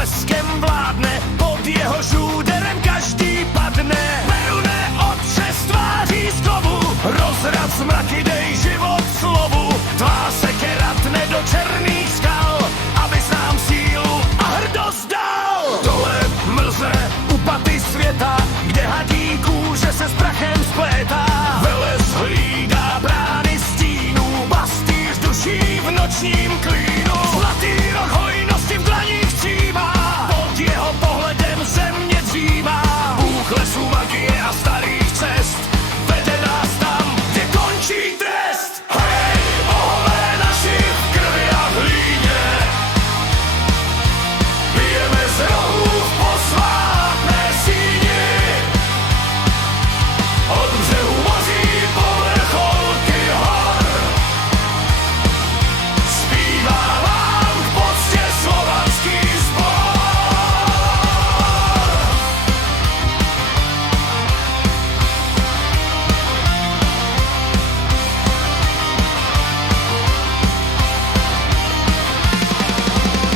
bleskem vládne, pod jeho žúderem každý padne. Perune otče z tváří zkovu, rozrad zmraky, dej život slovu. Tvá sekera tne do černých skal, abys nám sílu a hrdost dal. Dole mlze u paty světa, kde hadí kůže se s prachem splétá. Velez hlídá brány stínů, pastýř duší v nočním klínu. Zlatý roh hojnosti v dlaních cívá, pod jeho pohledem země dřívá. Bůh lesů, magie a starých cest vede nás tam, kde končí trest. Hej, bohové naši v krvi a v hlíně, pijeme z rohů v posvátné síni. Od břehu moří po vrcholky hor zpívá vám v poctě slovanský sbor.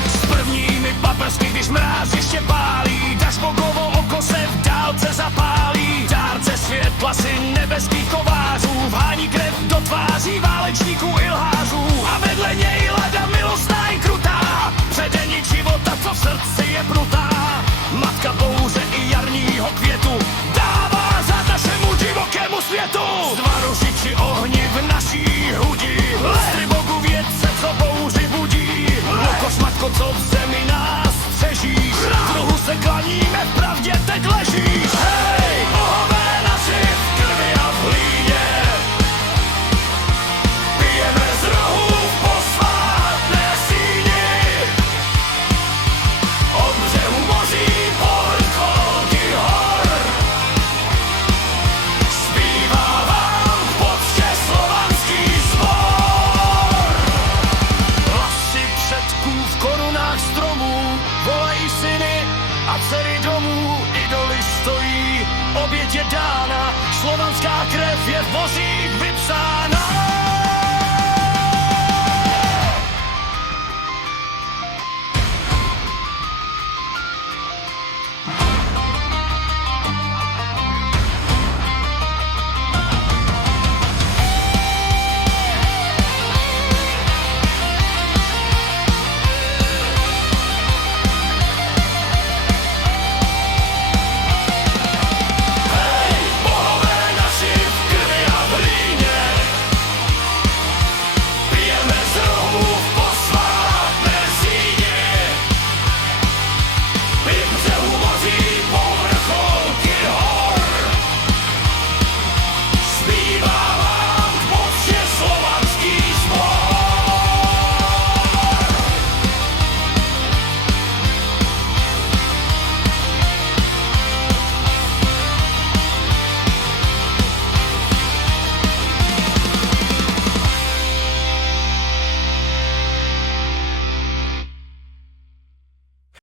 S prvními paprsky, když mráz ještě pálí, Dažbogovo oko se v dálce zapálí. Dárce světla si nebeských kovářů vhání krev do tváří válečníků i lhářů. A vedle něj lada milostná i krutá, předení života, co v srdci je prutá. Matka bouře i jarního květu dává za našemu divokému světu. Z tvaru žiči ohni v naší hudi, lestry bogu vědce, co bouři budí. Lukoš, matko, co v zemi nás střežíš, druhu se klaníme, v pravdě teď ležíš. Hej, bohové naši v krvi a v hlíně, pijeme z rohů v posvátné síni. Od břehu moří po vrcholky hor zpívá vám v poctě slovanský sbor. Hlasy předků v korunách stromů volají syny a dcery domů. Idoly stojí, oběť je dána, slovanská krev je v mořích.